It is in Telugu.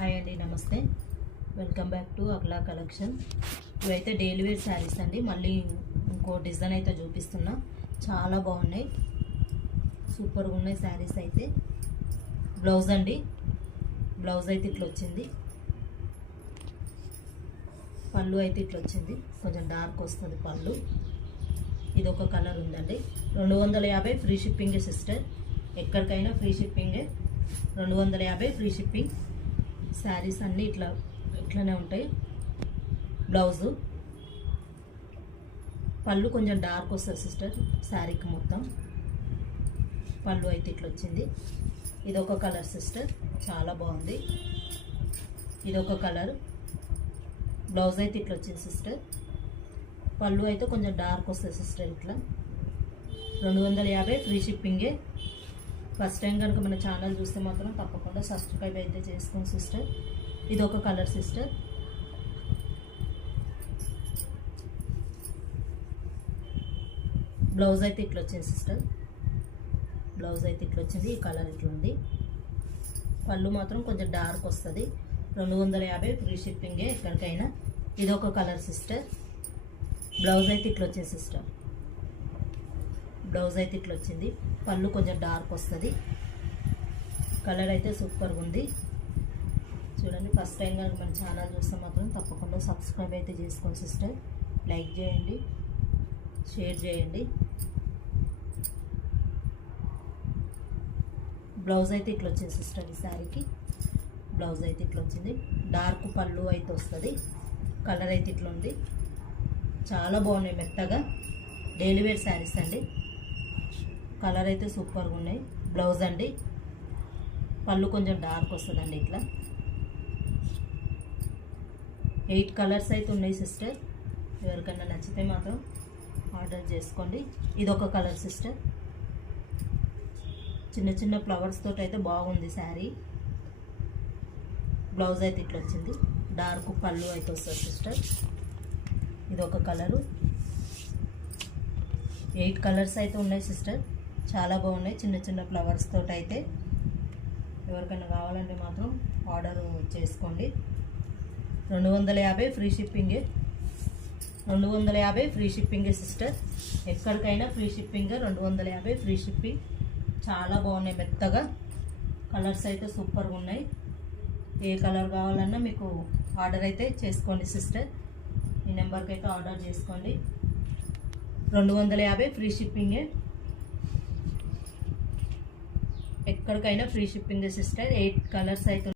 హాయ్ అండి, నమస్తే. వెల్కమ్ బ్యాక్ టు అగ్లా కలెక్షన్. ఇవైతే డైలీ వేర్ శారీస్ అండి. మళ్ళీ ఇంకో డిజైన్ అయితే చూపిస్తున్నా. చాలా బాగున్నాయి, సూపర్గా ఉన్నాయి శారీస్ అయితే. బ్లౌజ్ అండి, బ్లౌజ్ అయితే ఇట్లా వచ్చింది. పళ్ళు అయితే ఇట్లా వచ్చింది, కొంచెం డార్క్ వస్తుంది పళ్ళు. ఇది ఒక కలర్ ఉందండి. 250 ఫ్రీ షిప్పింగే సిస్టర్. ఎక్కడికైనా ఫ్రీ షిప్పింగే. 250 ఫ్రీ షిప్పింగ్. శారీస్ అన్నీ ఇట్లానే ఉంటాయి. బ్లౌజు, పళ్ళు కొంచెం డార్క్ వస్తుంది సిస్టర్ శారీకి మొత్తం. పళ్ళు అయితే ఇట్లా వచ్చింది. ఇదొక కలర్ సిస్టర్, చాలా బాగుంది. ఇదొక కలర్. బ్లౌజ్ అయితే ఇట్లా వచ్చింది సిస్టర్. పళ్ళు అయితే కొంచెం డార్క్ వస్తుంది సిస్టర్. ఇట్లా 250 ఫ్రీ షిప్పింగే. ఫస్ట్ టైం కనుక మన ఛానల్ చూస్తే మాత్రం తప్పకుండా సబ్స్క్రైబ్ అయితే చేసుకోండి సిస్టర్. ఇది ఒక కలర్ సిస్టర్. బ్లౌజ్ అయితే ఇట్లా వచ్చింది సిస్టర్. బ్లౌజ్ అయితే ఇట్లా వచ్చింది. ఈ కలర్ ఇట్లా ఉంది. పళ్ళు మాత్రం కొంచెం డార్క్ వస్తుంది. 250 ఫ్రీ షిప్పింగే ఎక్కడికైనా. ఇది ఒక కలర్ సిస్టర్. బ్లౌజ్ అయితే ఇట్లా వచ్చింది సిస్టర్. బ్లౌజ్ అయితే ఇట్లా వచ్చింది. పళ్ళు కొంచెం డార్క్ వస్తుంది. కలర్ అయితే సూపర్గా ఉంది. చూడండి, ఫస్ట్ టైం కనుక మన ఛానల్ చూస్తే మాత్రం తప్పకుండా సబ్స్క్రైబ్ అయితే చేసుకోండి సిస్టర్. లైక్ చేయండి, షేర్ చేయండి. బ్లౌజ్ అయితే ఇట్లా వచ్చింది సిస్టర్. ఈ శారీకి బ్లౌజ్ అయితే ఇట్లా వచ్చింది. డార్క్ పళ్ళు అయితే వస్తుంది. కలర్ అయితే ఇట్లా ఉంది. చాలా బాగున్నాయి, మెత్తగా డైలీ వేర్ శారీస్ అండి. కలర్ అయితే సూపర్గా ఉన్నాయి. బ్లౌజ్ అండి, పళ్ళు కొంచెం డార్క్ వస్తుందండి. ఇట్లా 8 కలర్స్ అయితే ఉన్నాయి సిస్టర్. ఎవరికైనా నచ్చితే మాత్రం ఆర్డర్ చేసుకోండి. ఇదొక కలర్ సిస్టర్. చిన్న చిన్న ఫ్లవర్స్ తోటి అయితే బాగుంది శారీ. బ్లౌజ్ అయితే ఇట్లా వచ్చింది. డార్క్ పళ్ళు అయితే వస్తుంది సిస్టర్. ఇదొక కలరు. 8 కలర్స్ అయితే ఉన్నాయి సిస్టర్. చాలా బాగున్నాయి, చిన్న చిన్న ఫ్లవర్స్ తోటి అయితే. ఎవరికైనా కావాలంటే మాత్రం ఆర్డర్ చేసుకోండి. 250 ఫ్రీ షిప్పింగే. 250 ఫ్రీ షిప్పింగే సిస్టర్. ఎక్కడికైనా ఫ్రీ షిప్పింగ్. 250 free shipping. చాలా బాగున్నాయి, మెత్తగా. కలర్స్ అయితే సూపర్గా ఉన్నాయి. ఏ కలర్ కావాలన్నా మీకు ఆర్డర్ అయితే చేసుకోండి సిస్టర్. ఈ నెంబర్కి అయితే ఆర్డర్ చేసుకోండి. 250 ఫ్రీ షిప్పింగే. ఎక్కడికైనా ఫ్రీ షిప్పింగ్ సిస్టర్. 8 కలర్స్ అయితే